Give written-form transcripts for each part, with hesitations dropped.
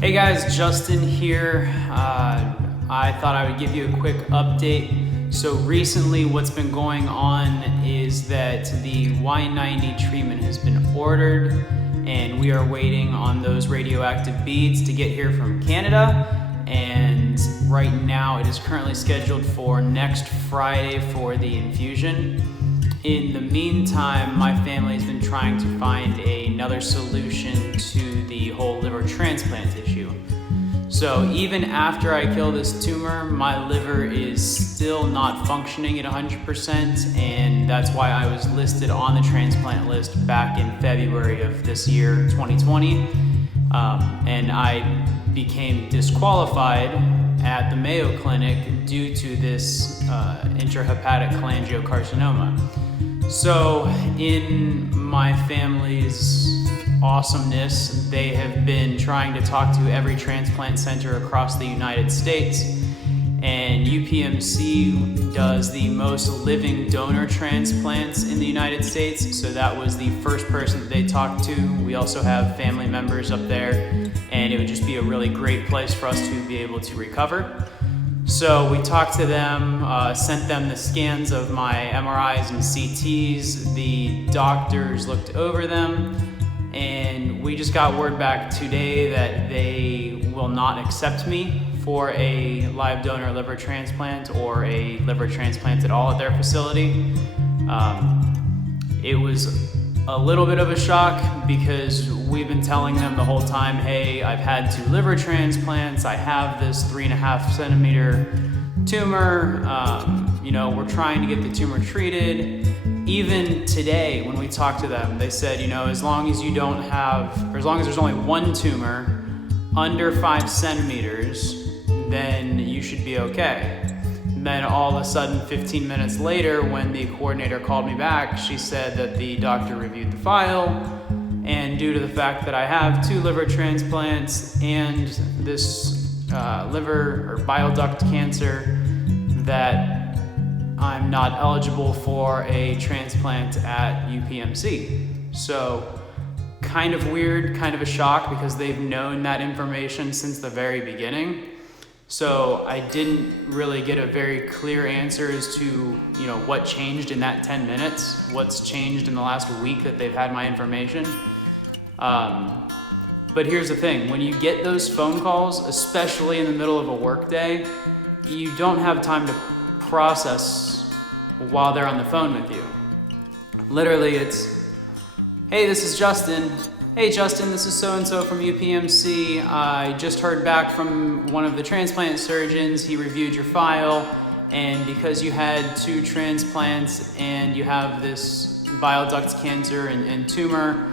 Hey guys, Justin here. I thought I would give you a quick update. So recently what's been going on is that the Y90 treatment has been ordered and we are waiting on those radioactive beads to get here from Canada. And right now it is currently scheduled for next Friday for the infusion. In the meantime, my family has been trying to find another solution to the whole liver transplant issue. So even after I kill this tumor, my liver is still not functioning at 100%, and that's why I was listed on the transplant list back in February of this year, 2020, and I became disqualified at the Mayo Clinic due to this intrahepatic cholangiocarcinoma. So in my family's awesomeness, they have been trying to talk to every transplant center across the United States, and UPMC does the most living donor transplants in the United States, so that was the first person that they talked to. We also have family members up there, and it would just be a really great place for us to be able to recover. So we talked to them, sent them the scans of my MRIs and CTs. The doctors looked over them, and we just got word back today that they will not accept me for a live donor liver transplant or a liver transplant at all at their facility. It was a little bit of a shock because we've been telling them the whole time, hey, I've had 2 liver transplants, I have this 3.5 centimeter tumor, we're trying to get the tumor treated. Even today, when we talked to them, they said, as long as you don't have, or as long as there's only 1 tumor under 5 centimeters, then you should be okay. And then all of a sudden, 15 minutes later, when the coordinator called me back, she said that the doctor reviewed the file, and due to the fact that I have 2 liver transplants and this liver or bile duct cancer, that I'm not eligible for a transplant at UPMC. So kind of weird, kind of a shock, because they've known that information since the very beginning. So I didn't really get a very clear answer as to, what changed in that 10 minutes, what's changed in the last week that they've had my information. But here's the thing, when you get those phone calls, especially in the middle of a workday, you don't have time to process while they're on the phone with you. Literally, it's, hey, this is Justin. Hey Justin, this is so-and-so from UPMC. I just heard back from one of the transplant surgeons. He reviewed your file, and because you had 2 transplants and you have this bile duct cancer and tumor,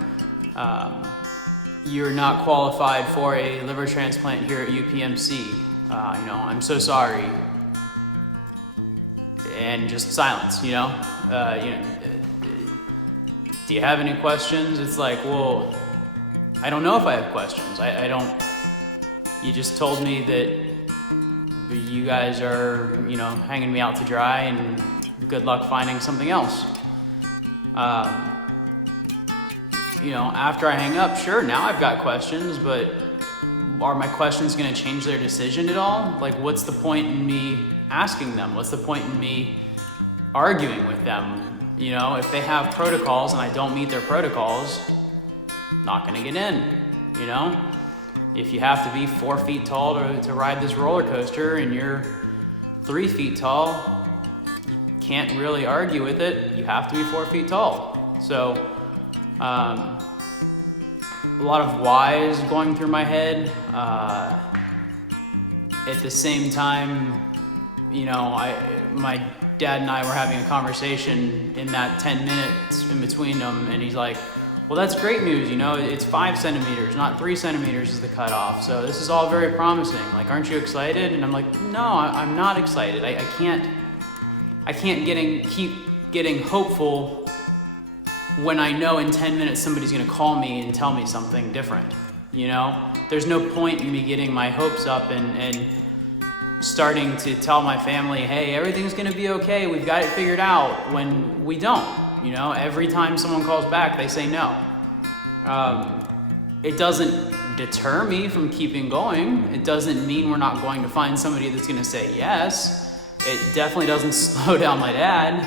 you're not qualified for a liver transplant here at UPMC. I'm so sorry. And just silence, do you have any questions? It's like, well, I don't know if I have questions. I don't, you just told me that you guys are, hanging me out to dry, and good luck finding something else. After I hang up, sure, now I've got questions, but are my questions gonna change their decision at all? Like, what's the point in me asking them? What's the point in me arguing with them? If they have protocols and I don't meet their protocols, not gonna get in, If you have to be 4 feet tall to ride this roller coaster and you're 3 feet tall, you can't really argue with it. You have to be 4 feet tall. So, a lot of whys going through my head. At the same time, my dad and I were having a conversation in that 10 minutes in between them, and he's like, well, that's great news, it's 5 centimeters, not 3 centimeters is the cutoff. So this is all very promising. Like, aren't you excited? And I'm like, no, I'm not excited. I can't keep getting hopeful when I know in 10 minutes somebody's gonna call me and tell me something different, There's no point in me getting my hopes up and starting to tell my family, hey, everything's gonna be okay, we've got it figured out, when we don't. Every time someone calls back, they say no. It doesn't deter me from keeping going. It doesn't mean we're not going to find somebody that's going to say yes. It definitely doesn't slow down my dad.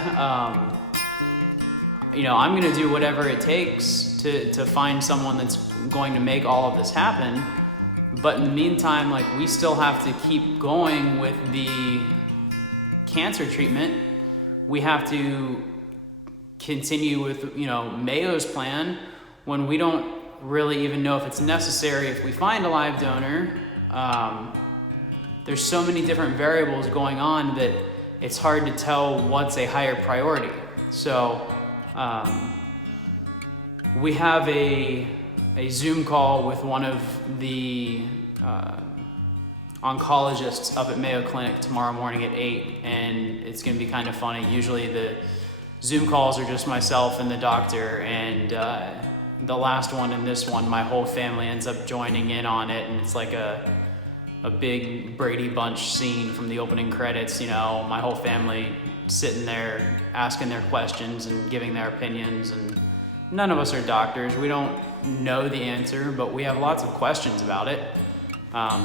I'm going to do whatever it takes to find someone that's going to make all of this happen. But in the meantime, like, we still have to keep going with the cancer treatment. We have to continue with, Mayo's plan when we don't really even know if it's necessary if we find a live donor. There's so many different variables going on that it's hard to tell what's a higher priority. So we have a Zoom call with one of the oncologists up at Mayo Clinic tomorrow morning at 8, and it's going to be kind of funny. Usually the Zoom calls are just myself and the doctor, and the last one and this one, my whole family ends up joining in on it, and it's like a big Brady Bunch scene from the opening credits. My whole family sitting there asking their questions and giving their opinions, and none of us are doctors. We don't know the answer, but we have lots of questions about it.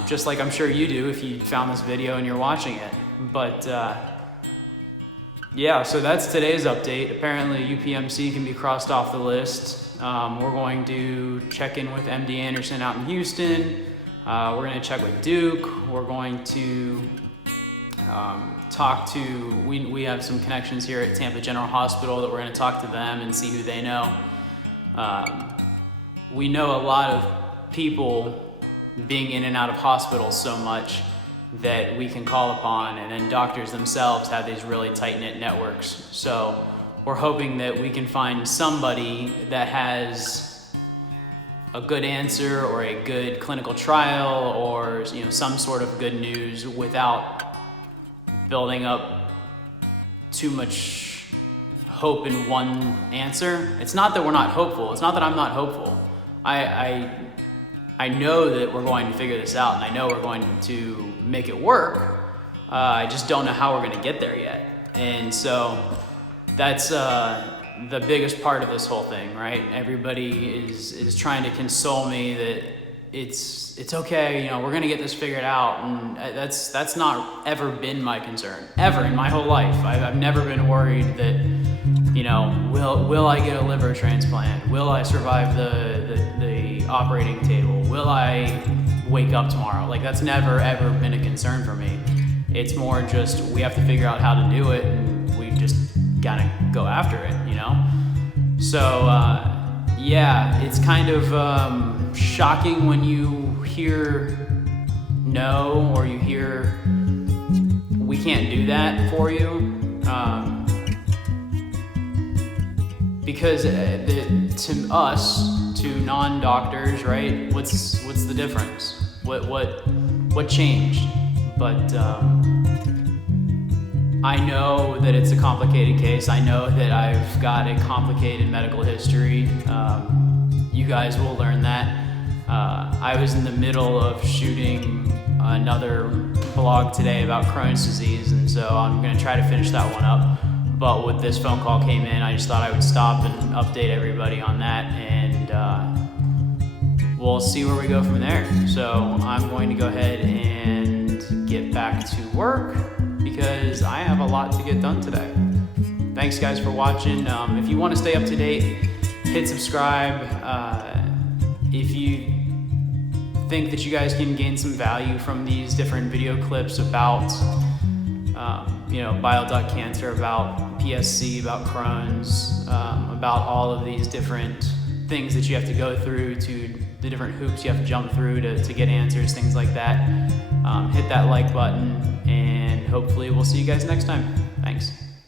Just like I'm sure you do if you found this video and you're watching it. But yeah, so that's today's update. Apparently UPMC can be crossed off the list. We're going to check in with MD Anderson out in Houston. We're going to check with Duke. We're going to talk to, we have some connections here at Tampa General Hospital that we're going to talk to them and see who they know. We know a lot of people being in and out of hospitals so much that we can call upon, and then doctors themselves have these really tight-knit networks. So we're hoping that we can find somebody that has a good answer or a good clinical trial or some sort of good news without building up too much hope in one answer. It's not that we're not hopeful. It's not that I'm not hopeful. I know that we're going to figure this out, and I know we're going to make it work. I just don't know how we're going to get there yet. And so that's the biggest part of this whole thing, right? Everybody is trying to console me that it's okay, we're gonna get this figured out, and that's not ever been my concern, ever in my whole life. I've never been worried that, will I get a liver transplant? Will I survive the operating table? Will I wake up tomorrow? Like, that's never ever been a concern for me. It's more just we have to figure out how to do it, and we just gotta go after it, So yeah, it's kind of shocking when you hear no, or you hear we can't do that for you, because to us, to non-doctors, right? What's the difference? What changed? But I know that it's a complicated case. I know that I've got a complicated medical history. You guys will learn that. I was in the middle of shooting another vlog today about Crohn's disease, and so I'm gonna try to finish that one up. But with this phone call came in, I just thought I would stop and update everybody on that, and we'll see where we go from there. So I'm going to go ahead and get back to work, because I have a lot to get done today. Thanks guys for watching. If you want to stay up to date, hit subscribe. If you think that you guys can gain some value from these different video clips about bile duct cancer, about PSC, about Crohn's, about all of these different things that you have to go through, to the different hoops you have to jump through to get answers, things like that, hit that like button, and hopefully we'll see you guys next time.